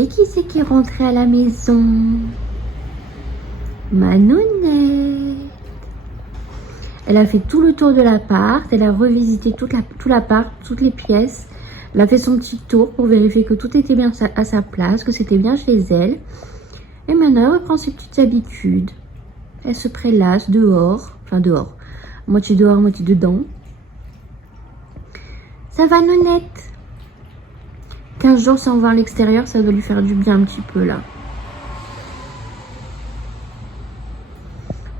Regardez qui c'est qui est rentré à la maison. Manounette. Elle a fait tout le tour de l'appart. Elle a revisité tout l'appart, toutes les pièces. Elle a fait son petit tour pour vérifier que tout était bien à sa place, que c'était bien chez elle. Et maintenant, elle reprend ses petites habitudes. Elle se prélasse dehors. Enfin, dehors. Moitié dehors, moitié dedans. Ça va, Nonette? 15 jours sans voir l'extérieur, ça doit lui faire du bien un petit peu, là.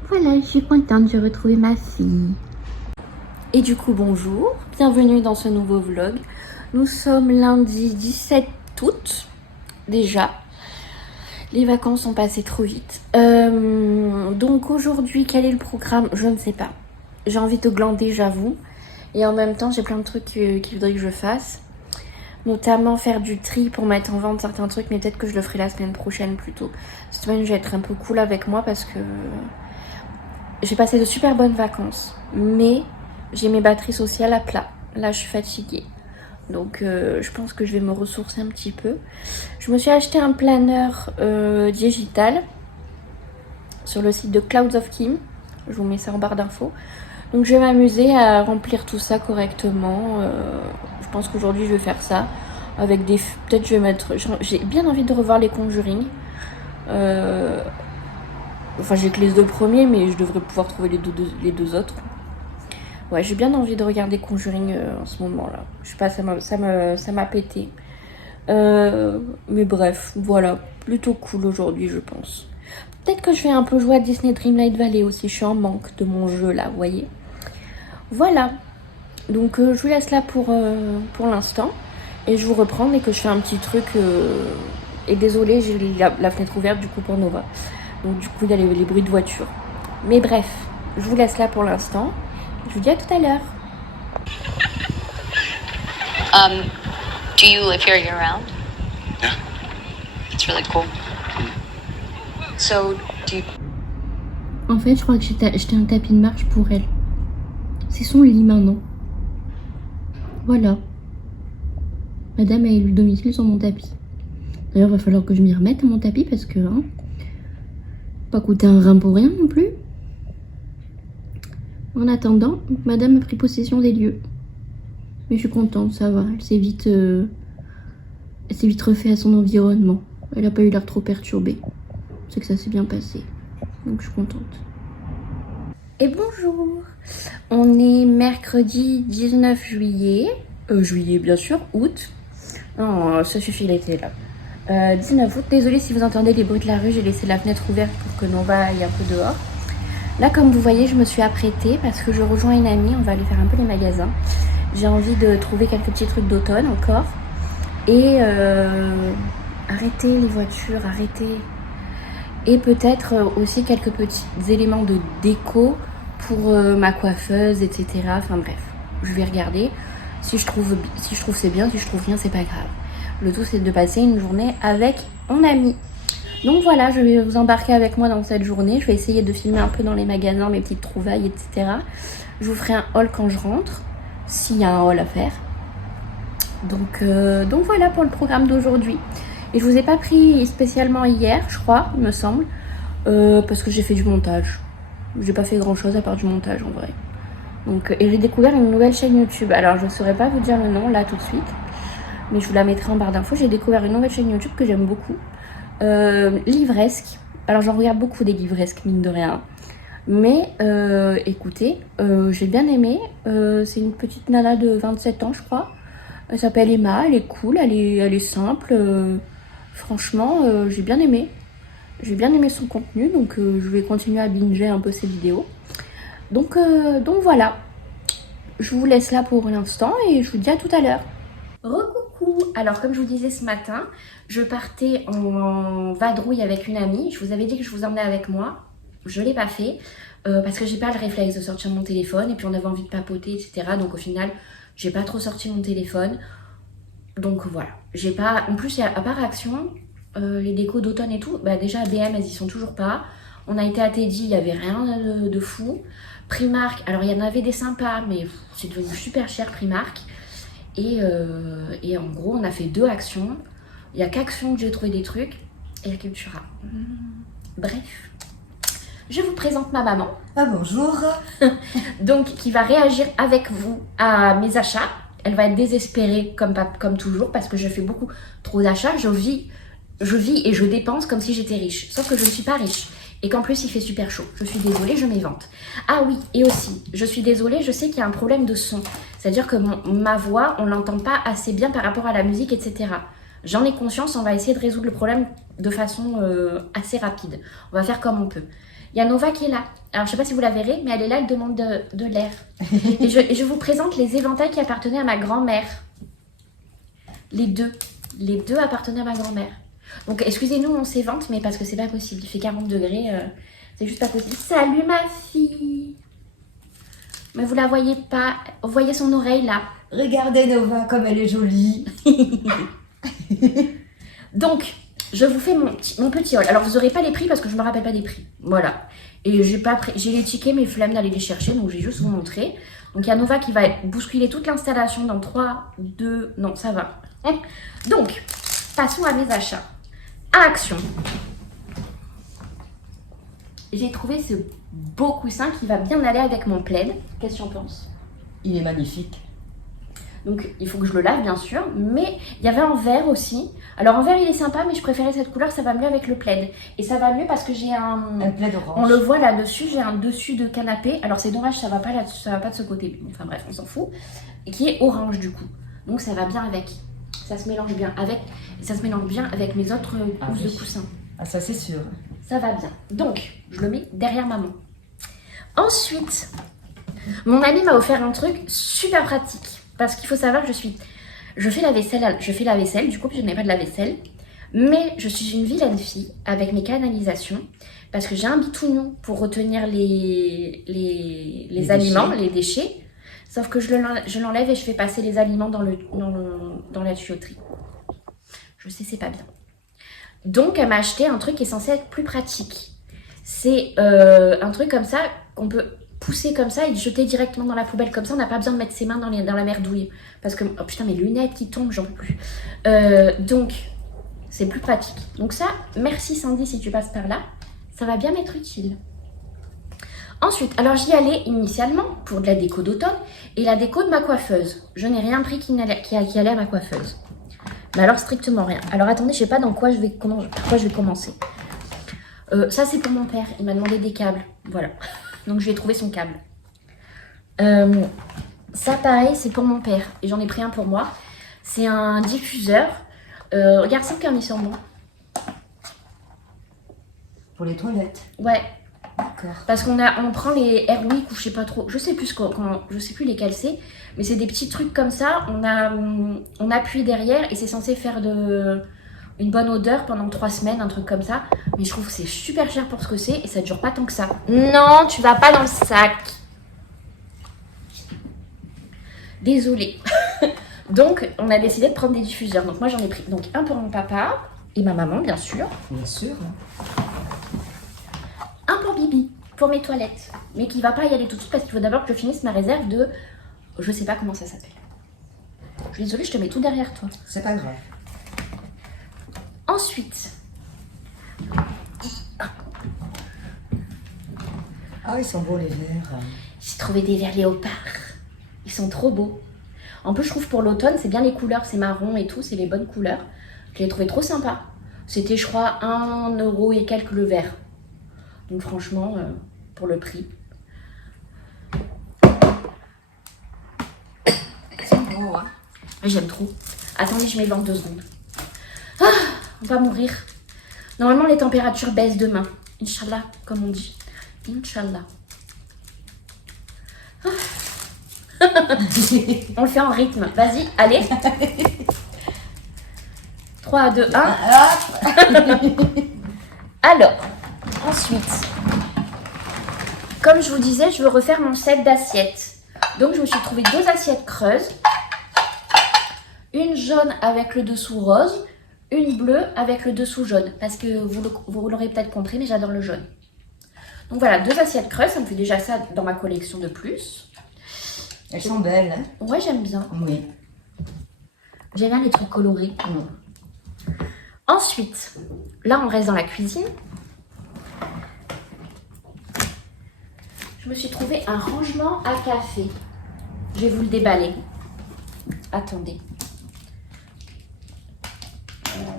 Voilà, je suis contente de retrouver ma fille. Et du coup, bonjour. Bienvenue dans ce nouveau vlog. Nous sommes lundi 17 août, déjà. Les vacances sont passées trop vite. Donc aujourd'hui, quel est le programme? Je ne sais pas. J'ai envie de glander, j'avoue. Et en même temps, j'ai plein de trucs qu'il faudrait que je fasse. Notamment faire du tri pour mettre en vente certains trucs. Mais peut-être que je le ferai la semaine prochaine plutôt. Cette semaine, je vais être un peu cool avec moi parce que j'ai passé de super bonnes vacances. Mais j'ai mes batteries sociales à plat. Là, je suis fatiguée. Donc je pense que je vais me ressourcer un petit peu. Je me suis acheté un planeur digital sur le site de Clouds of Kim. Je vous mets ça en barre d'infos. Donc je vais m'amuser à remplir tout ça correctement. Je pense qu'aujourd'hui je vais faire ça. Avec des... Peut-être je vais mettre... J'ai bien envie de revoir les Conjuring. Enfin j'ai que les 2 premiers, mais je devrais pouvoir trouver les deux autres. Ouais, j'ai bien envie de regarder Conjuring en ce moment-là. Je sais pas, ça m'a pété. Mais bref, voilà. Plutôt cool aujourd'hui, je pense. Peut-être que je vais un peu jouer à Disney Dreamlight Valley aussi. Je suis en manque de mon jeu, là, vous voyez. Voilà. Donc, je vous laisse là pour l'instant. Et je vous reprends dès que je fais un petit truc. Et désolé, j'ai la fenêtre ouverte, du coup, pour Nova. Donc, du coup, il y a les bruits de voiture. Mais bref, je vous laisse là pour l'instant. Je vous dis à tout à l'heure. Do you live here year round? Yeah. It's really cool. So, do you... En fait, je crois que j'ai acheté un tapis de marche pour elle. C'est son lit maintenant. Voilà. Madame a élu le domicile sur mon tapis. D'ailleurs, il va falloir que je m'y remette à mon tapis parce que... Hein, pas coûter un rein pour rien non plus. En attendant, madame a pris possession des lieux. Mais je suis contente, ça va. Elle s'est vite refait à son environnement. Elle n'a pas eu l'air trop perturbée. C'est que ça s'est bien passé. Donc je suis contente. Et bonjour. On est mercredi 19 juillet. Juillet bien sûr, août. Non, ça suffit l'été là. 19 août. Désolée si vous entendez les bruits de la rue. J'ai laissé la fenêtre ouverte pour que Nova aille un peu dehors. Là, comme vous voyez, je me suis apprêtée parce que je rejoins une amie. On va aller faire un peu les magasins. J'ai envie de trouver quelques petits trucs d'automne encore. Et arrêter les voitures, arrêter. Et peut-être aussi quelques petits éléments de déco pour ma coiffeuse, etc. Enfin bref, je vais regarder. Si je trouve c'est bien, si je trouve rien, c'est pas grave. Le tout, c'est de passer une journée avec mon amie. Donc voilà, je vais vous embarquer avec moi dans cette journée. Je vais essayer de filmer un peu dans les magasins, mes petites trouvailles, etc. Je vous ferai un haul quand je rentre, s'il y a un haul à faire. Donc voilà pour le programme d'aujourd'hui. Et je vous ai pas pris spécialement hier, je crois, il me semble, parce que j'ai fait du montage. J'ai pas fait grand chose à part du montage en vrai. Donc, et j'ai découvert une nouvelle chaîne YouTube. Alors je ne saurais pas vous dire le nom là tout de suite, mais je vous la mettrai en barre d'infos. J'ai découvert une nouvelle chaîne YouTube que j'aime beaucoup. Livresque. Alors j'en regarde beaucoup des livresques, mine de rien. Mais écoutez, j'ai bien aimé. C'est une petite nana de 27 ans, je crois. Elle s'appelle Emma, elle est cool, elle est simple. Franchement, j'ai bien aimé. J'ai bien aimé son contenu, donc je vais continuer à binger un peu ses vidéos. Donc voilà. Je vous laisse là pour l'instant et je vous dis à tout à l'heure. Recoucou. Alors comme je vous disais ce matin, je partais en vadrouille avec une amie. Je vous avais dit que je vous emmenais avec moi. Je ne l'ai pas fait parce que j'ai pas le réflexe de sortir mon téléphone et puis on avait envie de papoter, etc. Donc au final, j'ai pas trop sorti mon téléphone. Donc voilà. J'ai pas. En plus, à part Action, les décos d'automne et tout, bah déjà BM, elles y sont toujours pas. On a été à Teddy, il n'y avait rien de fou. Primark, alors il y en avait des sympas, mais c'est devenu super cher Primark. Et en gros, on a fait 2 actions. Il n'y a qu'Action que j'ai trouvé des trucs. Et Cultura. Bref. Je vous présente ma maman. Ah bonjour. Donc, qui va réagir avec vous à mes achats. Elle va être désespérée comme toujours parce que je fais beaucoup trop d'achats. Je vis et je dépense comme si j'étais riche. Sauf que je ne suis pas riche. Et qu'en plus, il fait super chaud. Je suis désolée, je m'évente. Ah oui, et aussi, je suis désolée, je sais qu'il y a un problème de son. C'est-à-dire que ma voix, on ne l'entend pas assez bien par rapport à la musique, etc. J'en ai conscience, on va essayer de résoudre le problème de façon assez rapide. On va faire comme on peut. Il y a Nova qui est là. Alors, je ne sais pas si vous la verrez, mais elle est là, elle demande de l'air. Et je vous présente les éventails qui appartenaient à ma grand-mère. Les deux. Les deux appartenaient à ma grand-mère. Donc, excusez-nous, on s'évente, mais parce que c'est pas possible. Il fait 40 degrés, c'est juste pas possible. Salut ma fille! Mais vous la voyez pas. Vous voyez son oreille là. Regardez Nova comme elle est jolie. Donc, je vous fais mon petit haul. Alors, vous n'aurez pas les prix parce que je me rappelle pas des prix. Voilà. Et j'ai les tickets, mais flemme d'aller les chercher, donc je vais juste vous montrer. Donc, il y a Nova qui va bousculer toute l'installation dans 3, 2... Non, ça va. Donc, passons à mes achats. À Action. J'ai trouvé ce beau coussin qui va bien aller avec mon plaid. Qu'est-ce que tu en penses? Il est magnifique. Donc, il faut que je le lave, bien sûr. Mais il y avait en vert aussi. Alors, en vert, il est sympa, mais je préférais cette couleur. Ça va mieux avec le plaid. Et ça va mieux parce que j'ai un plaid orange. On le voit là-dessus. J'ai un dessus de canapé. Alors, c'est dommage, ça va pas là-dessus. Ça va pas de ce côté. Enfin, bref, on s'en fout. Et qui est orange, du coup. Donc, ça va bien avec. Ça se mélange bien avec. Ça se mélange bien avec mes autres cousses de coussins. Ah, ça, c'est sûr. Ça va bien. Donc, je le mets derrière maman. Ensuite, mon ami m'a offert un truc super pratique. Parce qu'il faut savoir que je fais la vaisselle, du coup, puis je n'ai pas de la vaisselle. Mais je suis une vilaine fille avec mes canalisations. Parce que j'ai un bitougnon pour retenir les aliments, les déchets. Sauf que je l'enlève et je fais passer les aliments dans la tuyauterie. Je sais, c'est pas bien. Donc, elle m'a acheté un truc qui est censé être plus pratique. C'est un truc comme ça qu'on peut pousser comme ça et jeter directement dans la poubelle. Comme ça, on n'a pas besoin de mettre ses mains dans la merdouille. Parce que, oh putain, mes lunettes qui tombent, j'en peux plus. Donc, c'est plus pratique. Donc ça, merci Sandy si tu passes par là. Ça va bien m'être utile. Ensuite, alors j'y allais initialement pour de la déco d'automne et la déco de ma coiffeuse. Je n'ai rien pris qui allait à ma coiffeuse. Mais alors strictement rien. Alors attendez, je sais pas par quoi je vais commencer. Ça c'est pour mon père, il m'a demandé des câbles. Voilà. Donc je lui ai trouvé son câble. Ça pareil, c'est pour mon père. Et j'en ai pris un pour moi. C'est un diffuseur. Regarde ça comme ils sont bons. Pour les toilettes. Ouais. D'accord. Parce on prend les Airwick ou je sais pas trop, je sais plus lesquels c'est, mais c'est des petits trucs comme ça, on appuie derrière et c'est censé faire une bonne odeur pendant 3 semaines, un truc comme ça. Mais je trouve que c'est super cher pour ce que c'est et ça dure pas tant que ça. Non, tu vas pas dans le sac. Désolée. Donc, on a décidé de prendre des diffuseurs. Donc moi j'en ai pris donc un pour mon papa et ma maman bien sûr. Bien sûr. Un pour Bibi, pour mes toilettes. Mais qui va pas y aller tout de suite parce qu'il faut d'abord que je finisse ma réserve de... Je sais pas comment ça s'appelle. Je suis désolée, je te mets tout derrière toi. C'est pas grave. Ensuite... Ah, ils sont beaux les verres. J'ai trouvé des verres léopards. Ils sont trop beaux. En plus, je trouve pour l'automne, c'est bien les couleurs. C'est marron et tout, c'est les bonnes couleurs. Je les ai trouvés trop sympas. C'était, je crois, 1 € et quelques le verre. Donc franchement, pour le prix. C'est beau, hein. J'aime trop. Attendez, je m'évente 2 secondes. Ah, on va mourir. Normalement, les températures baissent demain. Inch'Allah, comme on dit. Inch'Allah. Ah. On le fait en rythme. Vas-y, allez. 3, 2, 1. Alors, ensuite, comme je vous disais, je veux refaire mon set d'assiettes. Donc, je me suis trouvé 2 assiettes creuses. Une jaune avec le dessous rose. Une bleue avec le dessous jaune. Parce que vous l'aurez peut-être compris, mais j'adore le jaune. Donc voilà, 2 assiettes creuses. Ça me fait déjà ça dans ma collection de plus. Elles sont belles, hein. Ouais, j'aime bien. Oui. J'aime bien les trucs colorés. Ensuite, là on reste dans la cuisine. Je me suis trouvé un rangement à café. Je vais vous le déballer. Attendez.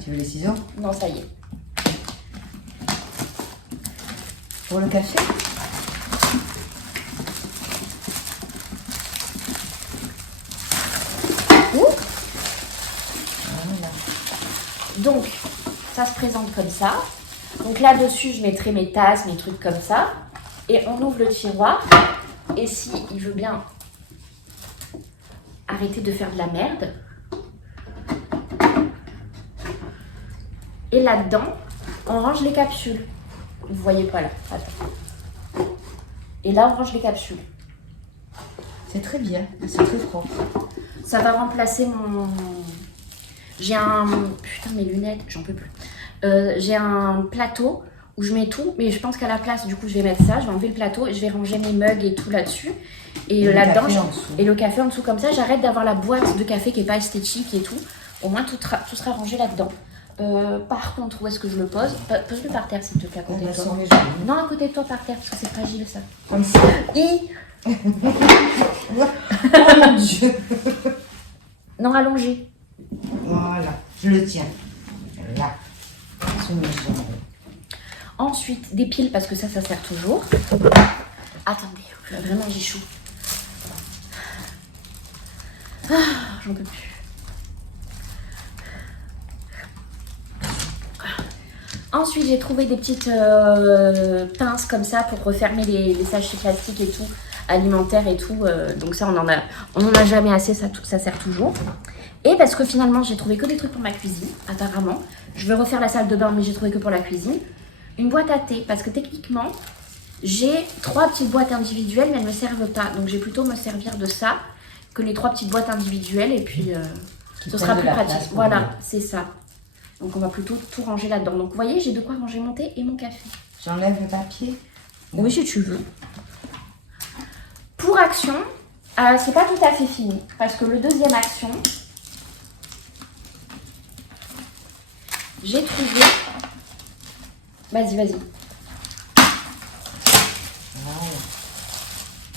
Tu veux les ciseaux? Non, ça y est. Pour le café? Ouh. Voilà. Donc, ça se présente comme ça. Donc là-dessus, je mettrai mes tasses, mes trucs comme ça. Et on ouvre le tiroir. Et si il veut bien arrêter de faire de la merde. Et là-dedans, on range les capsules. Vous voyez pas là. Attends. Et là, on range les capsules. C'est très bien, c'est très propre. Ça va remplacer mon... J'ai un... Putain, mes lunettes, j'en peux plus. J'ai un plateau où je mets tout, mais je pense qu'à la place, du coup, je vais mettre ça. Je vais enlever le plateau et je vais ranger mes mugs et tout là-dessus. Et là-dedans, et le café en dessous, comme ça, j'arrête d'avoir la boîte de café qui n'est pas esthétique et tout. Au moins, tout sera rangé là-dedans. Par contre, où est-ce que je le pose? Pose-le par terre, s'il te plaît, à côté de toi. Non, à côté de toi, par terre, parce que c'est fragile, ça. Comme ça. Oh mon Dieu. Non, allongé. Voilà, je le tiens. Là. Sous mes jambes. Ensuite, des piles, parce que ça sert toujours. Attendez, vraiment, j'ai chaud. Ah, j'en peux plus. Ensuite, j'ai trouvé des petites pinces comme ça pour refermer les sachets plastiques et tout, alimentaires et tout. Donc ça, on en a jamais assez, ça sert toujours. Et parce que finalement, j'ai trouvé que des trucs pour ma cuisine, apparemment. Je vais refaire la salle de bain, mais j'ai trouvé que pour la cuisine. Une boîte à thé, parce que techniquement, j'ai 3 petites boîtes individuelles, mais elles ne me servent pas. Donc, je vais plutôt me servir de ça que les 3 petites boîtes individuelles. Et puis, ce sera plus pratique. Voilà, c'est ça. Donc, on va plutôt tout ranger là-dedans. Donc, vous voyez, j'ai de quoi ranger mon thé et mon café. J'enlève le papier? Oui, si tu veux. Pour action, c'est pas tout à fait fini. Parce que le deuxième action, j'ai trouvé... Vas-y. Voilà.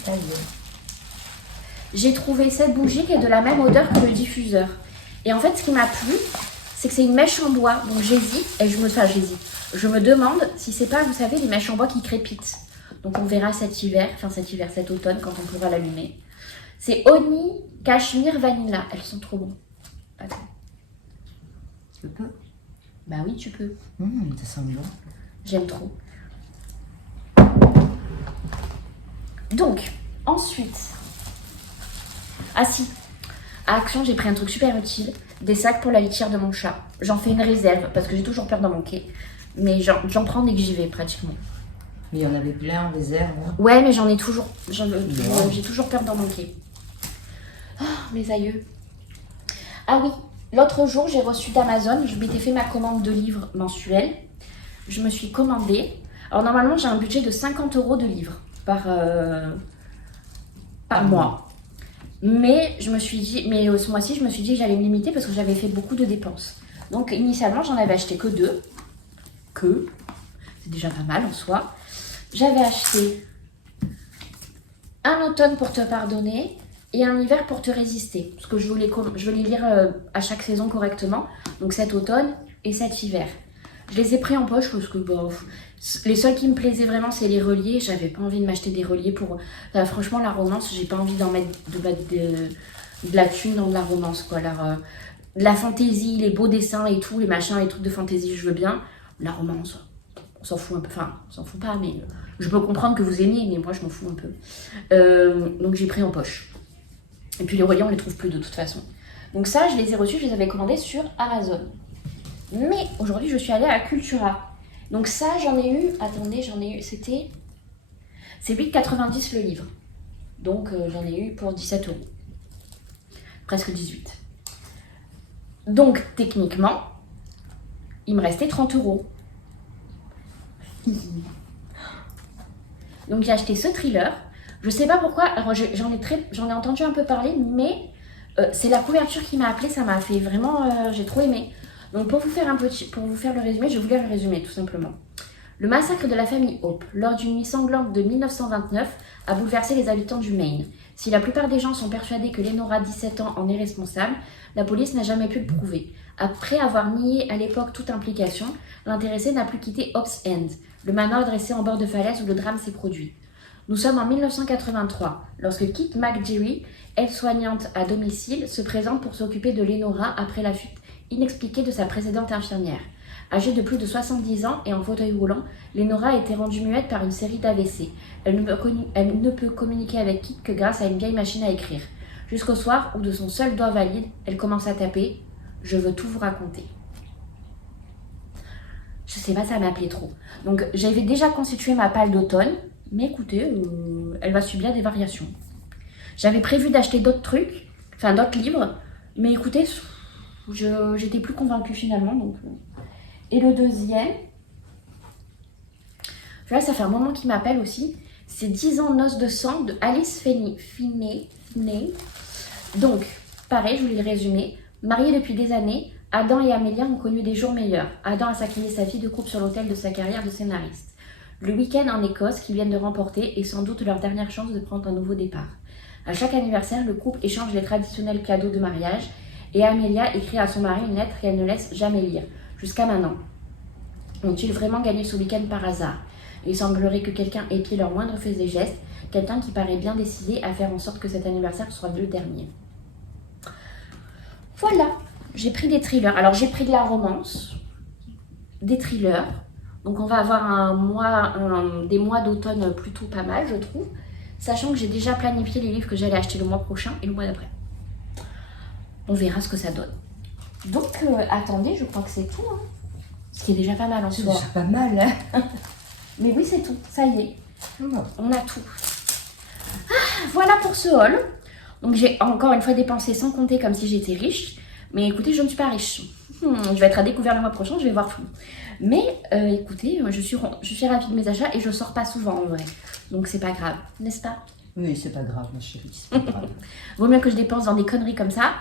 Ça y est. J'ai trouvé cette bougie qui est de la même odeur que le diffuseur. Et en fait, ce qui m'a plu, c'est que c'est une mèche en bois. Donc j'hésite et je me demande si c'est pas, vous savez, les mèches en bois qui crépitent. Donc on verra cet automne, quand on pourra l'allumer. C'est Oni Cashmere Vanilla. Elles sont trop bonnes. Attends. Tu peux? Bah oui, tu peux. Ça sent bon. J'aime trop. Donc, ensuite... Ah si, à Action, j'ai pris un truc super utile. Des sacs pour la litière de mon chat. J'en fais une réserve parce que j'ai toujours peur d'en manquer. Mais j'en prends dès que j'y vais, pratiquement. Mais il y en avait plein en réserve. Hein. Ouais, mais j'ai toujours peur d'en manquer. Oh, mes aïeux. Ah oui, l'autre jour, j'ai reçu d'Amazon. Je m'étais fait ma commande de livres mensuels. Je me suis commandé. Alors normalement, j'ai un budget de 50 € de livres par mois. Mais je me suis dit, ce mois-ci, je me suis dit que j'allais me limiter parce que j'avais fait beaucoup de dépenses. Donc initialement, j'en avais acheté que 2. C'est déjà pas mal en soi. J'avais acheté un automne pour te pardonner et un hiver pour te résister. Parce que je veux les lire à chaque saison correctement. Donc cet automne et cet hiver. Je les ai pris en poche parce que les seuls qui me plaisaient vraiment, c'est les reliés. J'avais pas envie de m'acheter des reliés pour... franchement, la romance, j'ai pas envie d'en mettre de la thune dans de la romance, quoi. Alors, la fantaisie, les beaux dessins et tout, les machins, les trucs de fantaisie, je veux bien. La romance, on s'en fout un peu. Enfin, on s'en fout pas, mais je peux comprendre que vous aimiez, mais moi, je m'en fous un peu. Donc, j'ai pris en poche. Et puis, les reliés, on les trouve plus de toute façon. Donc ça, je les ai reçus, je les avais commandés sur Amazon. Mais aujourd'hui, je suis allée à Cultura. Donc ça, j'en ai eu... Attendez, c'était... C'est 8,90 le livre. Donc j'en ai eu pour 17 €. Presque 18. Donc techniquement, il me restait 30 €. Donc j'ai acheté ce thriller. Je sais pas pourquoi, alors j'en ai entendu un peu parler, mais c'est la couverture qui m'a appelée, ça m'a fait vraiment... j'ai trop aimé. Donc pour vous faire le résumé, je vais vous lire le résumé tout simplement. Le massacre de la famille Hope, lors d'une nuit sanglante de 1929, a bouleversé les habitants du Maine. Si la plupart des gens sont persuadés que Lenora, 17 ans, en est responsable, la police n'a jamais pu le prouver. Après avoir nié à l'époque toute implication, l'intéressé n'a plus quitté Hope's End, le manoir dressé en bord de falaise où le drame s'est produit. Nous sommes en 1983, lorsque Kit McGeary, aide-soignante à domicile, se présente pour s'occuper de Lenora après la fuite inexpliquée de sa précédente infirmière. Âgée de plus de 70 ans et en fauteuil roulant, Lenora a été rendue muette par une série d'AVC. Elle ne peut communiquer avec Kit que grâce à une vieille machine à écrire. Jusqu'au soir où, de son seul doigt valide, elle commence à taper « Je veux tout vous raconter ». Je sais pas, ça m'appelait trop. Donc j'avais déjà constitué ma palle d'automne, mais écoutez, elle va subir des variations. J'avais prévu d'acheter d'autres trucs, enfin d'autres livres, mais écoutez, j'étais plus convaincue finalement. Donc, Et le deuxième, là ça fait un moment qu'il m'appelle aussi, c'est 10 ans noces de sang de Alice Finney. Donc, pareil, je vous lis le résumé. Mariés depuis des années, Adam et Amelia ont connu des jours meilleurs. Adam a sacrifié sa fille de couple sur l'autel de sa carrière de scénariste. Le week-end en Écosse qu'ils viennent de remporter est sans doute leur dernière chance de prendre un nouveau départ. À chaque anniversaire, le couple échange les traditionnels cadeaux de mariage et Amelia écrit à son mari une lettre qu'elle ne laisse jamais lire. Jusqu'à maintenant. Ont-ils vraiment gagné ce week-end par hasard? Il semblerait que quelqu'un épie leurs moindres faits et gestes, quelqu'un qui paraît bien décidé à faire en sorte que cet anniversaire soit le dernier. Voilà, j'ai pris des thrillers. Alors j'ai pris de la romance, des thrillers. Donc on va avoir des mois d'automne plutôt pas mal, je trouve. Sachant que j'ai déjà planifié les livres que j'allais acheter le mois prochain et le mois d'après. On verra ce que ça donne. Donc attendez, je crois que c'est tout. Hein. Ce qui est déjà pas mal en soi. C'est déjà pas mal, hein. Mais oui, c'est tout. Ça y est. Oh. On a tout. Ah, voilà pour ce haul. Donc j'ai encore une fois dépensé sans compter comme si j'étais riche. Mais écoutez, je ne suis pas riche. Je vais être à découvert le mois prochain, je vais voir tout. Mais écoutez, je suis ravie de mes achats et je sors pas souvent en vrai. Donc c'est pas grave, n'est-ce pas? Oui, c'est pas grave, ma chérie, c'est pas grave. Vaut mieux que je dépense dans des conneries comme ça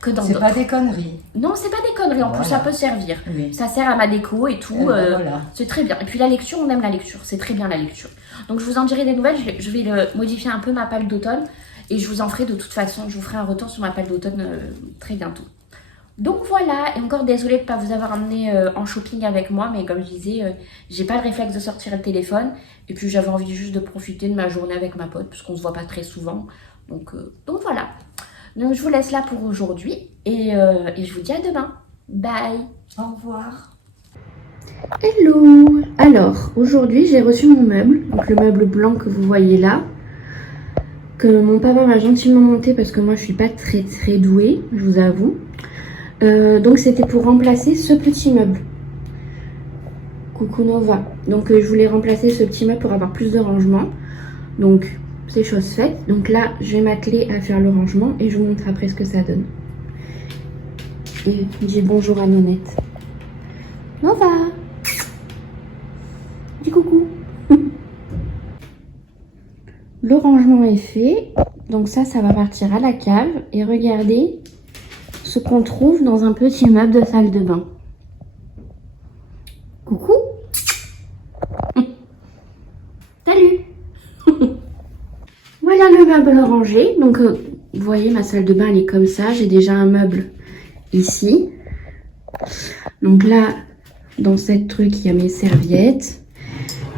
que dans d'autres. C'est pas des conneries. Non, c'est pas des conneries. En plus, ça peut servir. Oui. Ça sert à ma déco et tout. Voilà. C'est très bien. Et puis la lecture, on aime la lecture. C'est très bien la lecture. Donc je vous en dirai des nouvelles. Je vais modifier un peu ma palle d'automne. Et je vous en ferai de toute façon. Je vous ferai un retour sur ma palle d'automne très bientôt. Donc voilà. Et encore désolée de ne pas vous avoir emmené en shopping avec moi. Mais comme je disais, j'ai pas le réflexe de sortir le téléphone. Et puis j'avais envie juste de profiter de ma journée avec ma pote. Puisqu'on se voit pas très souvent. Donc voilà. Donc je vous laisse là pour aujourd'hui et je vous dis à demain. Bye. Au revoir. Hello. Alors aujourd'hui j'ai reçu mon meuble, donc le meuble blanc que vous voyez là, que mon papa m'a gentiment monté parce que moi je suis pas très douée, je vous avoue. Donc c'était pour remplacer ce petit meuble. Coucou Nova. Donc je voulais remplacer ce petit meuble pour avoir plus de rangement. Donc c'est chose faite. Donc là, je vais m'atteler à faire le rangement et je vous montre après ce que ça donne. Et dis bonjour à Nonette. Nova, dis coucou. Le rangement est fait. Donc ça va partir à la cave. Et regardez ce qu'on trouve dans un petit meuble de salle de bain. Coucou. Salut. Voilà le meuble rangé. Donc, vous voyez, ma salle de bain, elle est comme ça. J'ai déjà un meuble ici. Donc là, dans cette truc, il y a mes serviettes.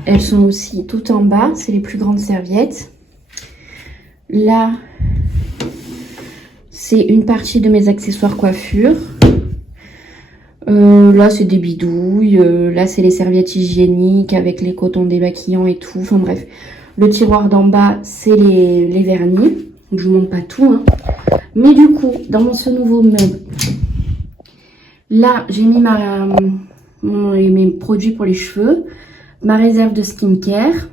Elles sont aussi tout en bas. C'est les plus grandes serviettes. Là, c'est une partie de mes accessoires coiffure. Là, c'est des bidouilles. Là, c'est les serviettes hygiéniques avec les cotons démaquillants et tout. Enfin bref. Le tiroir d'en bas, c'est les vernis. Donc, je vous montre pas tout. Hein. Mais du coup, dans ce nouveau meuble, là, j'ai mis mes produits pour les cheveux, ma réserve de skincare.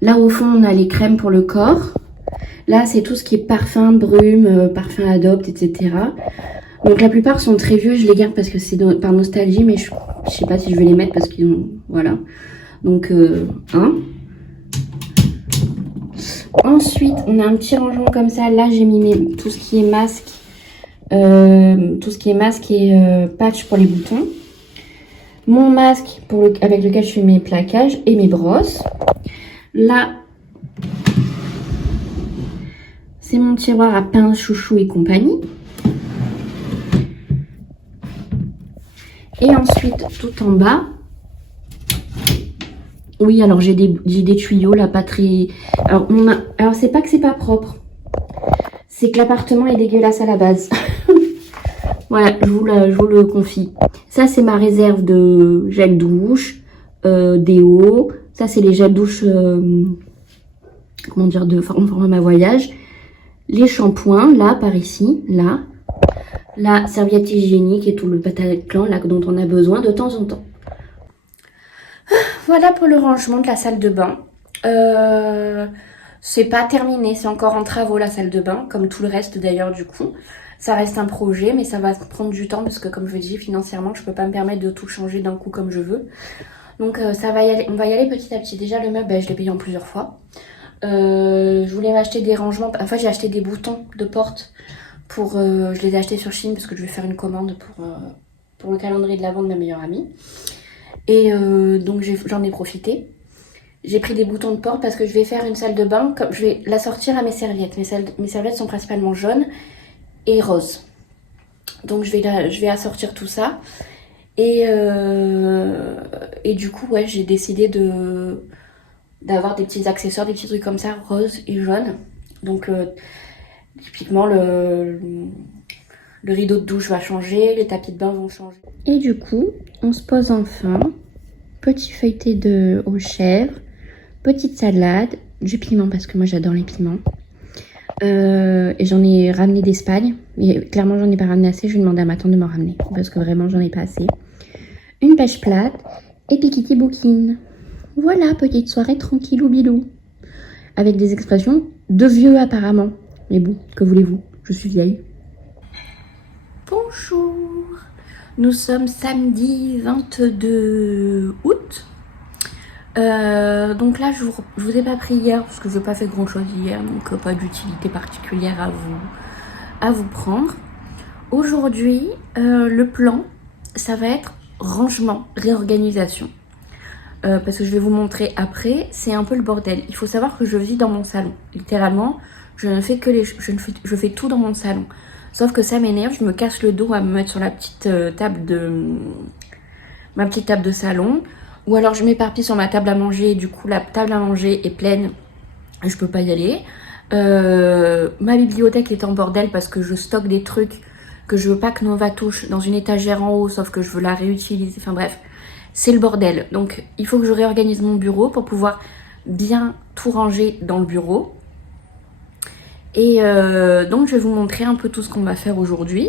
Là, au fond, on a les crèmes pour le corps. Là, c'est tout ce qui est parfum, brume, parfum Adopt, etc. Donc, la plupart sont très vieux. Je les garde parce que c'est par nostalgie, mais je sais pas si je vais les mettre parce qu'ils ont... Voilà. Donc, Ensuite, on a un petit rangement comme ça. Là, j'ai mis tout ce qui est masque tout ce qui est masque et patch pour les boutons. Mon masque avec lequel je fais mes plaquages et mes brosses. Là, c'est mon tiroir à pince, chouchou et compagnie. Et ensuite, tout en bas, oui, alors j'ai des tuyaux là, pas très... Alors c'est pas que c'est pas propre, c'est que l'appartement est dégueulasse à la base. Voilà, je vous le confie. Ça, c'est ma réserve de gel douche, déo. Ça, c'est les gels douche, comment dire, de format voyage. Les shampoings, là, par ici, là. La serviette hygiénique et tout le Bataclan, là, dont on a besoin de temps en temps. Voilà pour le rangement de la salle de bain. C'est pas terminé, c'est encore en travaux la salle de bain, comme tout le reste d'ailleurs du coup. Ça reste un projet, mais ça va prendre du temps parce que comme je vous dis, financièrement, je peux pas me permettre de tout changer d'un coup comme je veux. Donc ça va y aller, on va y aller petit à petit. Déjà le meuble, je l'ai payé en plusieurs fois. Je voulais m'acheter des rangements, enfin j'ai acheté des boutons de porte pour, je les ai achetés sur Chine parce que je vais faire une commande pour le calendrier de l'Avent de ma meilleure amie. Et donc j'en ai profité. J'ai pris des boutons de porte parce que je vais faire une salle de bain, comme je vais la sortir à mes serviettes. Mes serviettes sont principalement jaunes et roses. Donc je vais assortir tout ça. Et du coup, ouais, j'ai décidé d'avoir des petits accessoires, des petits trucs comme ça, roses et jaunes. Donc typiquement le rideau de douche va changer, les tapis de bain vont changer. Et du coup, on se pose enfin. Petit feuilleté aux chèvres, petite salade, du piment parce que moi j'adore les piments. Et j'en ai ramené d'Espagne, mais clairement j'en ai pas ramené assez, je vais demander à ma tante de m'en ramener parce que vraiment j'en ai pas assez. Une pêche plate et piquiti bouquine. Voilà, petite soirée tranquillou bilou. Avec des expressions de vieux apparemment. Mais bon, que voulez-vous, je suis vieille. Bonjour, nous sommes samedi 22 août. Donc là, je vous ai pas pris hier parce que je n'ai pas fait grand chose hier, donc pas d'utilité particulière à vous prendre. Aujourd'hui, le plan, ça va être rangement, réorganisation. Parce que je vais vous montrer après, c'est un peu le bordel. Il faut savoir que je vis dans mon salon. Littéralement, je fais tout dans mon salon. Sauf que ça m'énerve, je me casse le dos à me mettre sur la petite ma petite table de salon. Ou alors je m'éparpille sur ma table à manger, du coup la table à manger est pleine, je peux pas y aller. Ma bibliothèque est en bordel parce que je stocke des trucs que je veux pas que Nova touche dans une étagère en haut, sauf que je veux la réutiliser, enfin bref, c'est le bordel. Donc il faut que je réorganise mon bureau pour pouvoir bien tout ranger dans le bureau. Et donc je vais vous montrer un peu tout ce qu'on va faire aujourd'hui.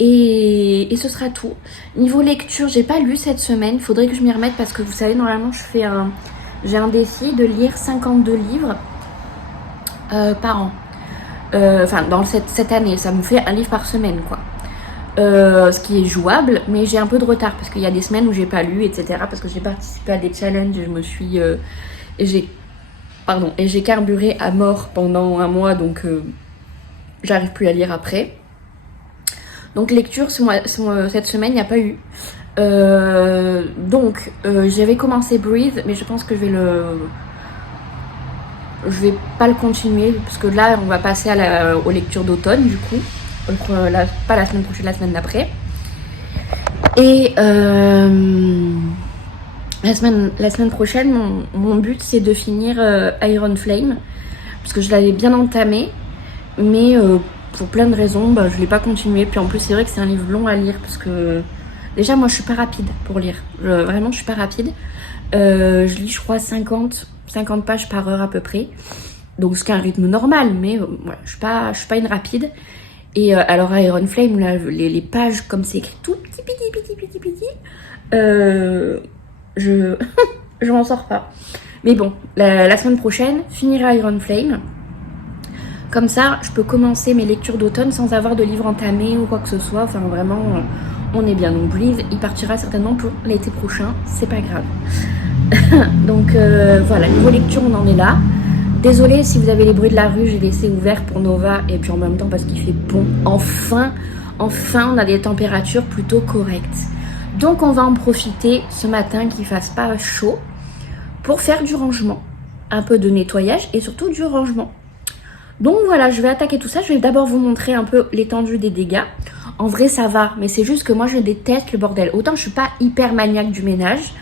Et ce sera tout. Niveau lecture, j'ai pas lu cette semaine. Il faudrait que je m'y remette parce que vous savez, normalement, j'ai un défi de lire 52 livres par an. Enfin, dans cette année, ça me fait un livre par semaine, quoi. Ce qui est jouable, mais j'ai un peu de retard parce qu'il y a des semaines où j'ai pas lu, etc. Parce que j'ai participé à des challenges, je me suis... et j'ai carburé à mort pendant un mois, donc j'arrive plus à lire après. Donc lecture, cette semaine, il n'y a pas eu. Donc, j'avais commencé Breathe, mais je pense que je vais pas le continuer, parce que là, on va passer aux lectures d'automne, du coup. Pas la semaine prochaine, la semaine d'après. Et la semaine prochaine, mon but, c'est de finir Iron Flame, parce que je l'avais bien entamé, mais... pour plein de raisons, je ne l'ai pas continué. Puis en plus, c'est vrai que c'est un livre long à lire parce que... Déjà, moi, je suis pas rapide pour lire. Vraiment, je suis pas rapide. Je lis, je crois, 50 pages par heure à peu près. Donc, ce qui est un rythme normal, mais voilà, je suis pas une rapide. Et alors, Iron Flame, là, les pages, comme c'est écrit tout petit, je m'en sors pas. Mais bon, la semaine prochaine, finir Iron Flame. Comme ça, je peux commencer mes lectures d'automne sans avoir de livre entamé ou quoi que ce soit. Enfin, vraiment, on est bien. Donc, Breathe, il partira certainement pour l'été prochain. C'est pas grave. Donc, voilà, niveau lecture, on en est là. Désolée si vous avez les bruits de la rue, j'ai laissé ouvert pour Nova et puis en même temps parce qu'il fait bon. Enfin, on a des températures plutôt correctes. Donc on va en profiter ce matin qu'il fasse pas chaud pour faire du rangement. Un peu de nettoyage et surtout du rangement. Donc voilà, je vais attaquer tout ça. Je vais d'abord vous montrer un peu l'étendue des dégâts. En vrai, ça va, mais c'est juste que moi, je déteste le bordel. Autant je suis pas hyper maniaque du ménage.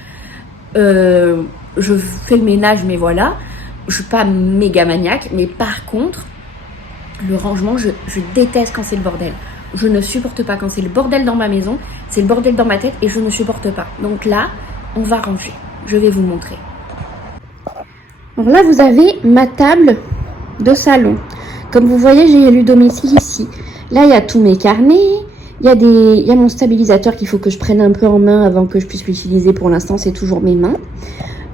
Je fais le ménage, mais voilà. Je suis pas méga maniaque. Mais par contre, le rangement, je déteste quand c'est le bordel. Je ne supporte pas quand c'est le bordel dans ma maison. C'est le bordel dans ma tête et je ne supporte pas. Donc là, on va ranger. Je vais vous montrer. Alors là, vous avez ma table de salon. Comme vous voyez, j'ai élu domicile ici. Là, il y a tous mes carnets. Il y a mon stabilisateur qu'il faut que je prenne un peu en main avant que je puisse l'utiliser. Pour l'instant, c'est toujours mes mains.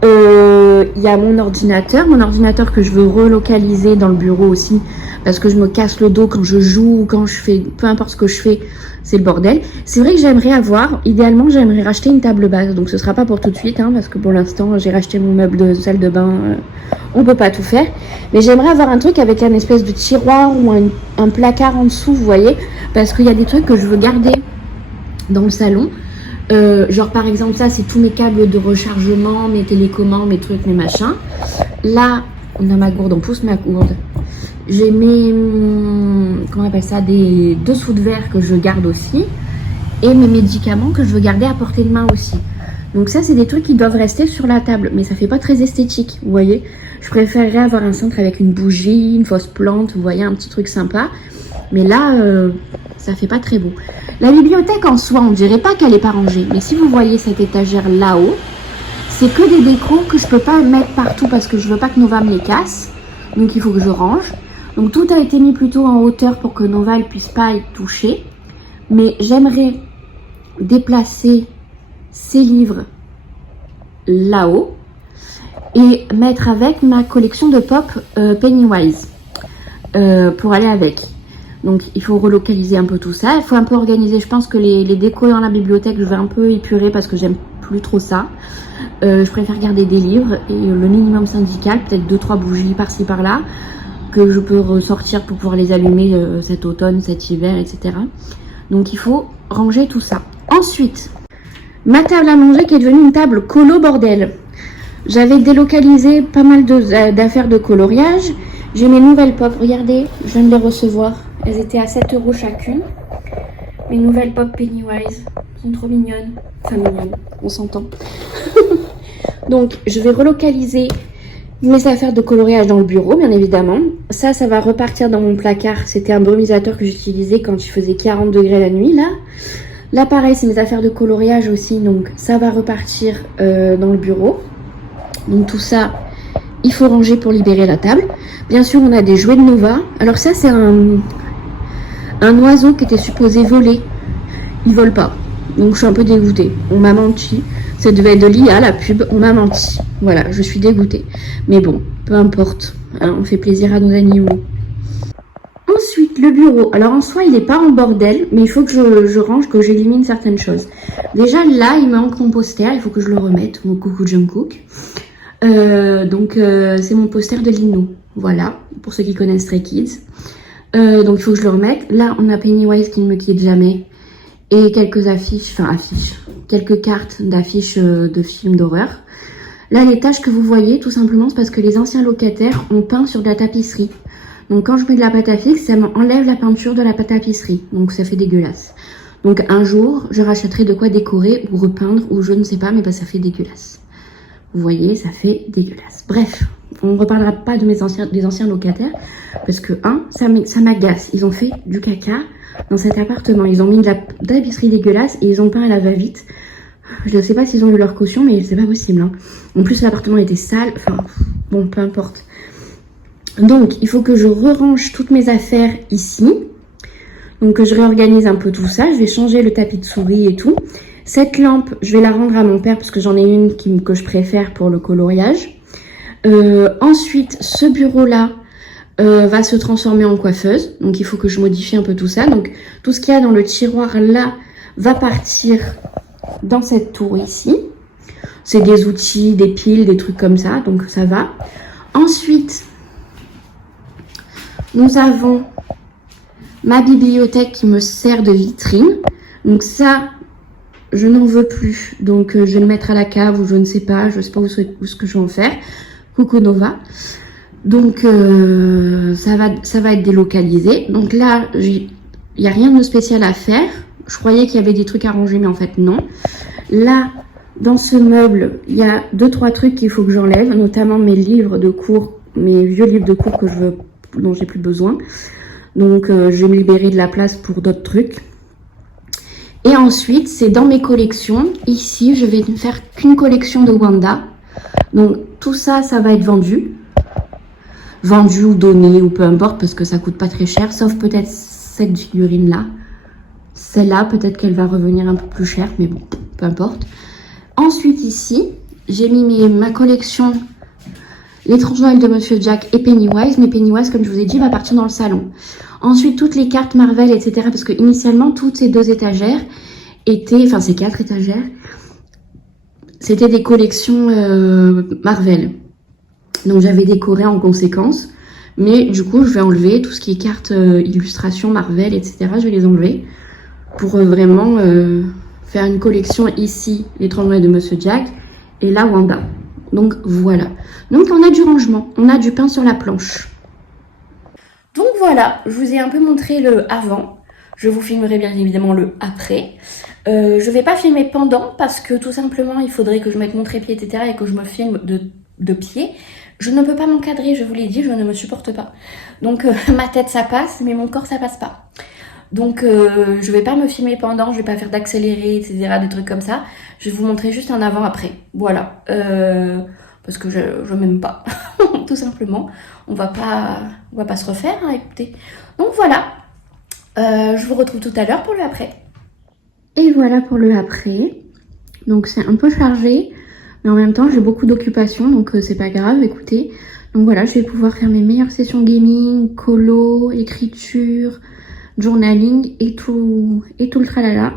Il y a mon ordinateur que je veux relocaliser dans le bureau aussi parce que je me casse le dos quand je joue ou quand je fais, peu importe ce que je fais, c'est le bordel. C'est vrai que idéalement j'aimerais racheter une table basse, donc ce sera pas pour tout de suite parce que pour l'instant j'ai racheté mon meuble de salle de bain, on peut pas tout faire, mais j'aimerais avoir un truc avec un espèce de tiroir ou un placard en dessous, vous voyez, parce qu'il y a des trucs que je veux garder dans le salon. Genre par exemple ça c'est tous mes câbles de rechargement, mes télécommandes, mes trucs, mes machins. Là on a ma gourde, on pousse ma gourde. J'ai mes, comment on appelle ça, des dessous de verre que je garde aussi. Et mes médicaments que je veux garder à portée de main aussi. Donc ça c'est des trucs qui doivent rester sur la table. Mais ça fait pas très esthétique, vous voyez. Je préférerais avoir un cintre avec une bougie, une fausse plante, vous voyez, un petit truc sympa. Mais là, ça fait pas très beau. La bibliothèque en soi, on dirait pas qu'elle est pas rangée. Mais si vous voyez cette étagère là-haut, c'est que des décos que je peux pas mettre partout parce que je veux pas que Nova me les casse. Donc il faut que je range. Donc tout a été mis plutôt en hauteur pour que Nova ne puisse pas y toucher. Mais j'aimerais déplacer ces livres là-haut et mettre avec ma collection de pop Pennywise pour aller avec. Donc il faut relocaliser un peu tout ça, il faut un peu organiser. Je pense que les décos dans la bibliothèque, je vais un peu épurer parce que j'aime plus trop ça. Je préfère garder des livres et le minimum syndical, peut-être 2-3 bougies par-ci par-là, que je peux ressortir pour pouvoir les allumer cet automne, cet hiver, etc. Donc il faut ranger tout ça. Ensuite, ma table à manger qui est devenue une table colo bordel. J'avais délocalisé pas mal d'affaires de coloriage. J'ai mes nouvelles pop, regardez, je viens de les recevoir. Elles étaient à 7 € chacune. Mes nouvelles pop Pennywise. Elles sont trop mignonnes. Enfin mignonnes, on s'entend. Donc je vais relocaliser mes affaires de coloriage dans le bureau, bien évidemment. Ça va repartir dans mon placard. C'était un brumisateur que j'utilisais quand il faisait 40 degrés la nuit, là. Là, pareil, c'est mes affaires de coloriage aussi. Donc ça va repartir dans le bureau. Donc tout ça, il faut ranger pour libérer la table. Bien sûr, on a des jouets de Nova. Alors ça, c'est un oiseau qui était supposé voler. Il vole pas. Donc je suis un peu dégoûtée. On m'a menti. Ça devait être de l'IA, la pub. On m'a menti. Voilà, je suis dégoûtée. Mais bon, peu importe. Hein, on fait plaisir à nos animaux. Ensuite, le bureau. Alors en soi, il n'est pas en bordel, mais il faut que je range, que j'élimine certaines choses. Déjà, là, il manque mon poster. Il faut que je le remette. Mon coucou Jungkook. C'est mon poster de Lino. Voilà, pour ceux qui connaissent Stray Kids. Donc il faut que je le remette. Là, on a Pennywise qui ne me quitte jamais. Et quelques quelques cartes d'affiches de films d'horreur. Là, les taches que vous voyez, tout simplement, c'est parce que les anciens locataires ont peint sur de la tapisserie. Donc quand je mets de la pâte à fixe, ça m'enlève la peinture de la tapisserie. Donc ça fait dégueulasse. Donc un jour, je rachèterai de quoi décorer ou repeindre ou je ne sais pas, mais ça fait dégueulasse. Vous voyez, ça fait dégueulasse. Bref, on ne reparlera pas de des anciens locataires parce que, ça m'agace. Ils ont fait du caca dans cet appartement. Ils ont mis de la tapisserie dégueulasse et ils ont peint à la va-vite. Je ne sais pas s'ils ont eu leur caution, mais c'est pas possible. Hein. En plus, l'appartement était sale. Enfin, bon, peu importe. Donc, il faut que je re-range toutes mes affaires ici. Donc, que je réorganise un peu tout ça. Je vais changer le tapis de souris et tout. Cette lampe, je vais la rendre à mon père parce que j'en ai une que je préfère pour le coloriage. Ensuite, ce bureau-là va se transformer en coiffeuse. Donc, il faut que je modifie un peu tout ça. Donc, tout ce qu'il y a dans le tiroir là va partir dans cette tour ici. C'est des outils, des piles, des trucs comme ça. Donc, ça va. Ensuite, Nous avons ma bibliothèque qui me sert de vitrine. Donc ça, je n'en veux plus. Donc je vais le mettre à la cave ou je ne sais pas. Je ne sais pas où ce que je vais en faire. Coucou Nova. Donc ça va être délocalisé. Donc là, il n'y a rien de spécial à faire. Je croyais qu'il y avait des trucs à ranger, mais en fait non. Là, dans ce meuble, il y a 2-3 trucs qu'il faut que j'enlève, notamment mes livres de cours, mes vieux livres de cours dont j'ai plus besoin. Donc je vais me libérer de la place pour d'autres trucs. Et ensuite, c'est dans mes collections. Ici, je vais ne faire qu'une collection de Wanda. Donc tout ça, ça va être vendu. Vendu ou donné ou peu importe parce que ça coûte pas très cher. Sauf peut-être cette figurine là. Celle-là, peut-être qu'elle va revenir un peu plus cher. Mais bon, peu importe. Ensuite ici, j'ai mis ma collection L'étrange Noël de Monsieur Jack et Pennywise. Mais Pennywise, comme je vous ai dit, va partir dans le salon. Ensuite, toutes les cartes Marvel, etc. Parce que initialement, toutes ces 2 étagères étaient... Enfin, ces 4 étagères, c'était des collections Marvel. Donc, j'avais décoré en conséquence. Mais du coup, je vais enlever tout ce qui est cartes illustrations Marvel, etc. Je vais les enlever pour vraiment faire une collection ici, L'étrange Noël de Monsieur Jack, et là, Wanda. Donc, voilà. Donc, on a du rangement. On a du pain sur la planche. Donc voilà, je vous ai un peu montré le avant. Je vous filmerai bien évidemment le après. Je vais pas filmer pendant parce que tout simplement il faudrait que je mette mon trépied, etc. et que je me filme de pied. Je ne peux pas m'encadrer, je vous l'ai dit, je ne me supporte pas. Donc ma tête ça passe, mais mon corps ça passe pas. Donc je vais pas me filmer pendant, je vais pas faire d'accéléré, etc. des trucs comme ça. Je vais vous montrer juste un avant-après. Voilà. Parce que je m'aime pas, tout simplement. On va pas se refaire, hein, écoutez. Donc voilà, je vous retrouve tout à l'heure pour le après. Et voilà pour le après. Donc c'est un peu chargé, mais en même temps j'ai beaucoup d'occupations, donc c'est pas grave, écoutez. Donc voilà, je vais pouvoir faire mes meilleures sessions gaming, colo, écriture, journaling et tout le tralala.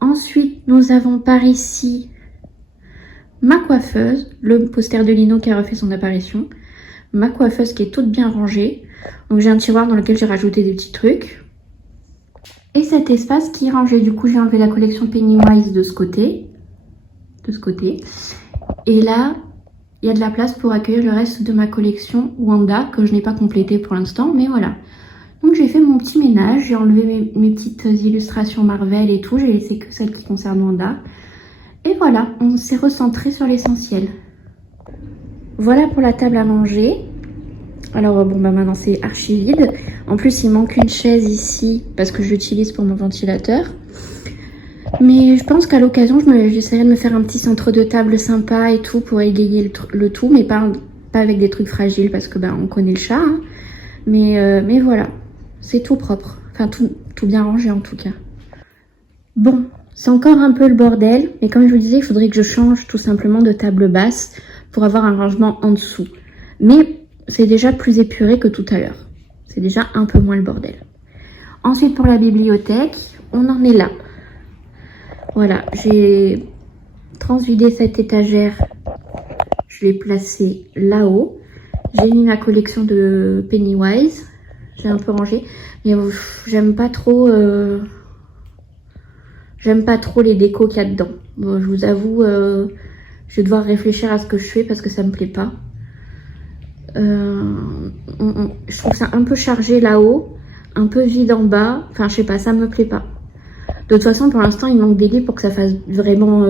Ensuite, nous avons par ici ma coiffeuse, le poster de Lino qui a refait son apparition. Ma coiffeuse qui est toute bien rangée. Donc j'ai un tiroir dans lequel j'ai rajouté des petits trucs. Et cet espace qui est rangé. Du coup j'ai enlevé la collection Pennywise de ce côté. Et là, il y a de la place pour accueillir le reste de ma collection Wanda que je n'ai pas complétée pour l'instant. Mais voilà. Donc j'ai fait mon petit ménage. J'ai enlevé mes petites illustrations Marvel et tout. J'ai laissé que celles qui concernent Wanda. Et voilà, on s'est recentré sur l'essentiel. Voilà pour la table à manger. Alors bon bah maintenant c'est archi vide. En plus il manque une chaise ici parce que je l'utilise pour mon ventilateur. Mais je pense qu'à l'occasion j'essaierai de me faire un petit centre de table sympa et tout pour égayer le tout. Mais pas avec des trucs fragiles parce que bah on connaît le chat. Hein. Mais voilà, c'est tout propre. Enfin tout bien rangé en tout cas. Bon. C'est encore un peu le bordel, mais comme je vous disais, il faudrait que je change tout simplement de table basse pour avoir un rangement en dessous. Mais c'est déjà plus épuré que tout à l'heure. C'est déjà un peu moins le bordel. Ensuite, pour la bibliothèque, on en est là. Voilà, j'ai transvidé cette étagère. Je l'ai placée là-haut. J'ai mis ma collection de Pennywise. J'ai un peu rangé. Mais j'aime pas trop... J'aime pas trop les décos qu'il y a dedans. Bon, je vous avoue, je vais devoir réfléchir à ce que je fais parce que ça me plaît pas. Je trouve ça un peu chargé là-haut, un peu vide en bas. Enfin, je sais pas, ça me plaît pas. De toute façon, pour l'instant, il manque des livres pour que ça fasse vraiment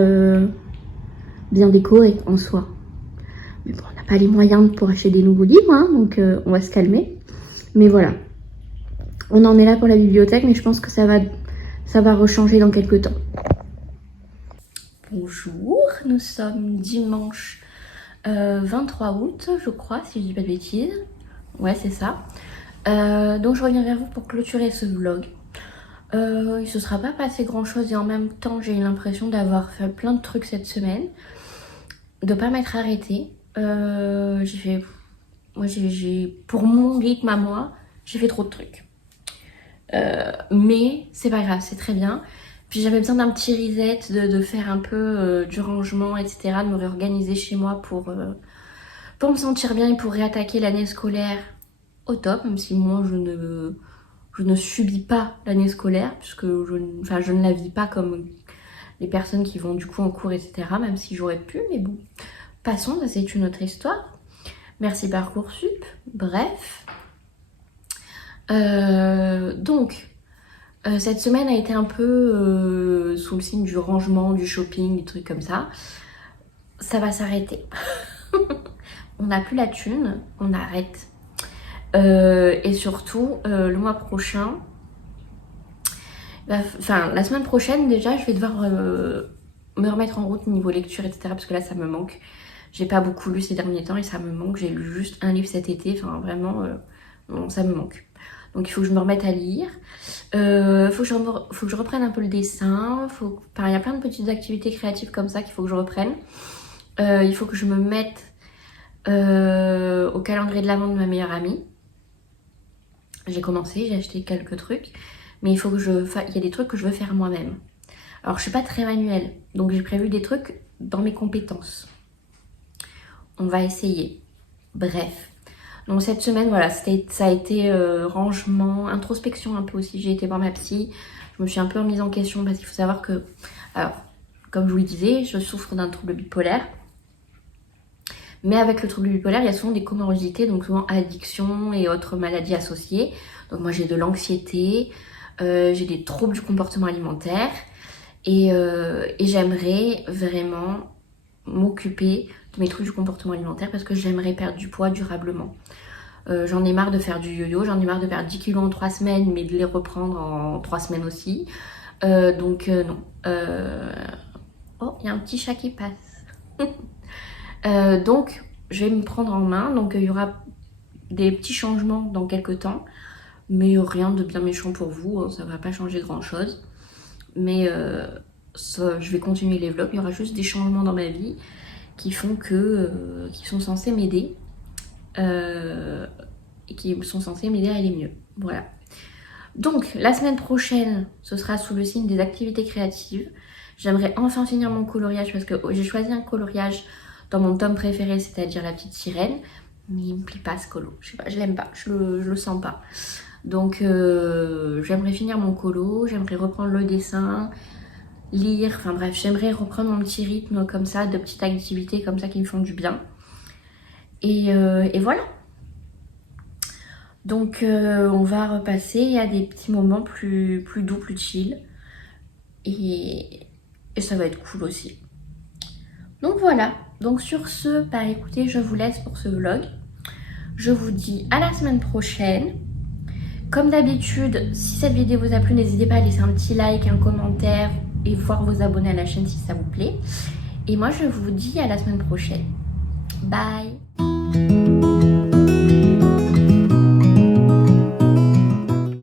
bien décoré en soi. Mais bon, on n'a pas les moyens pour acheter des nouveaux livres, hein, donc on va se calmer. Mais voilà. On en est là pour la bibliothèque, mais je pense que ça va rechanger dans quelques temps. Bonjour, nous sommes dimanche 23 août, je crois, si je dis pas de bêtises. Ouais, c'est ça. Donc je reviens vers vous pour clôturer ce vlog. Il ne se sera pas passé grand chose et en même temps j'ai eu l'impression d'avoir fait plein de trucs cette semaine. De pas m'être arrêtée. Pour mon rythme à moi, j'ai fait trop de trucs. Mais c'est pas grave, c'est très bien. Puis j'avais besoin d'un petit reset, de faire un peu du rangement, etc. De me réorganiser chez moi pour me sentir bien et pour réattaquer l'année scolaire au top, même si moi je ne subis pas l'année scolaire, puisque je ne la vis pas comme les personnes qui vont du coup en cours, etc. Même si j'aurais pu, mais bon. Passons, ça c'est une autre histoire. Merci Parcoursup. Bref. Cette semaine a été un peu sous le signe du rangement, du shopping, des trucs comme ça. Ça va s'arrêter. On n'a plus la thune, on arrête. Et surtout, le mois prochain, la semaine prochaine déjà, je vais devoir me remettre en route niveau lecture, etc. Parce que là, ça me manque. J'ai pas beaucoup lu ces derniers temps et ça me manque. J'ai lu juste un livre cet été, enfin vraiment, ça me manque. Donc il faut que je me remette à lire. Faut que je reprenne un peu le dessin. Il y a plein de petites activités créatives comme ça qu'il faut que je reprenne. Il faut que je me mette au calendrier de l'avant de ma meilleure amie. J'ai commencé, j'ai acheté quelques trucs. Mais il faut que il y a des trucs que je veux faire moi-même. Alors je suis pas très manuelle. Donc j'ai prévu des trucs dans mes compétences. On va essayer. Bref. Donc cette semaine, voilà, ça a été rangement, introspection un peu aussi. J'ai été voir ma psy. Je me suis un peu remise en question parce qu'il faut savoir que... Alors, comme je vous le disais, je souffre d'un trouble bipolaire. Mais avec le trouble bipolaire, il y a souvent des comorbidités, donc souvent addiction et autres maladies associées. Donc moi j'ai de l'anxiété, j'ai des troubles du comportement alimentaire. Et j'aimerais vraiment m'occuper de mes troubles du comportement alimentaire parce que j'aimerais perdre du poids durablement. J'en ai marre de faire du yo-yo, j'en ai marre de perdre 10 kilos en 3 semaines mais de les reprendre en 3 semaines aussi. Non. Oh, il y a un petit chat qui passe. Donc je vais me prendre en main, donc il y aura des petits changements dans quelques temps. Mais rien de bien méchant pour vous, hein, ça va pas changer grand chose. Mais je vais continuer les vlogs, il y aura juste des changements dans ma vie qui font que qui sont censés m'aider et qui sont censés m'aider à aller mieux. Voilà. Donc la semaine prochaine, ce sera sous le signe des activités créatives. J'aimerais enfin finir mon coloriage parce que j'ai choisi un coloriage dans mon tome préféré, c'est-à-dire La Petite Sirène. Mais il me plaît pas ce colo, je sais pas, je l'aime pas, je le sens pas. Donc j'aimerais finir mon colo, j'aimerais reprendre le dessin, lire, enfin bref, j'aimerais reprendre mon petit rythme comme ça, de petites activités comme ça qui me font du bien. Et voilà. Donc on va repasser à des petits moments plus doux, plus chill. Et ça va être cool aussi. Donc voilà. Donc sur ce, bah écoutez, je vous laisse pour ce vlog. Je vous dis à la semaine prochaine. Comme d'habitude, si cette vidéo vous a plu, n'hésitez pas à laisser un petit like, un commentaire et voir vos abonnés à la chaîne si ça vous plaît. Et moi, je vous dis à la semaine prochaine. Bye!